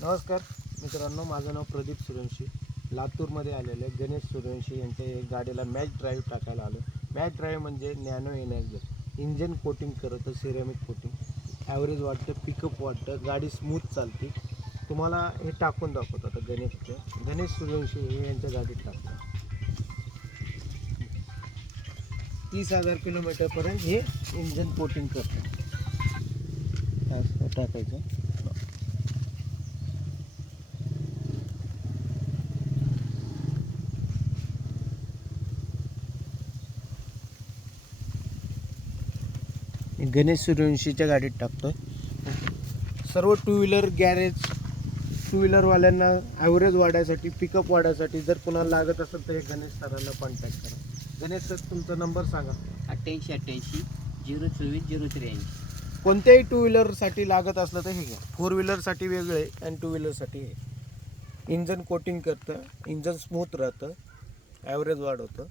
नमस्कार मित्रांनो, माझं नाव प्रदीप सूर्यवंशी. लातूरमध्ये आलेले गणेश सूर्यवंशी यांच्या एक गाडीला मॅच ड्राईव्ह टाकायला आलो. मॅच ड्राईव्ह म्हणजे नॅनो एनर्जी. इंजन कोटिंग करतं, सिरेमिक कोटिंग. ॲव्हरेज वाटतं, पिकअप वाटतं, गाडी स्मूथ चालते. तुम्हाला हे टाकून दाखवतो आता. गणेश सूर्यवंशी हे यांच्या गाडीत टाकतं. 30,000 किलोमीटरपर्यंत हे इंजन कोटिंग करतं. असं टाकायचं. गणेश सूर्यवंशीच्या गाडीत टाकतो. सर्व टू व्हीलर गॅरेज, टू व्हीलरवाल्यांना ॲव्हरेज वाढायसाठी, पिकअप वाढायसाठी जर कुणाला लागत असेल तर हे गणेश सरांना कॉन्टॅक्ट करा. गणेश सर, तुमचा नंबर सांगा. 8888 024 083. कोणत्याही टू व्हीलरसाठी लागत असलं तर हे घ्या. फोर व्हीलरसाठी वेगळे आणि टू व्हीलरसाठी हे. इंजन कोटिंग करतं, इंजन स्मूथ राहतं, ॲव्हरेज वाढवतं.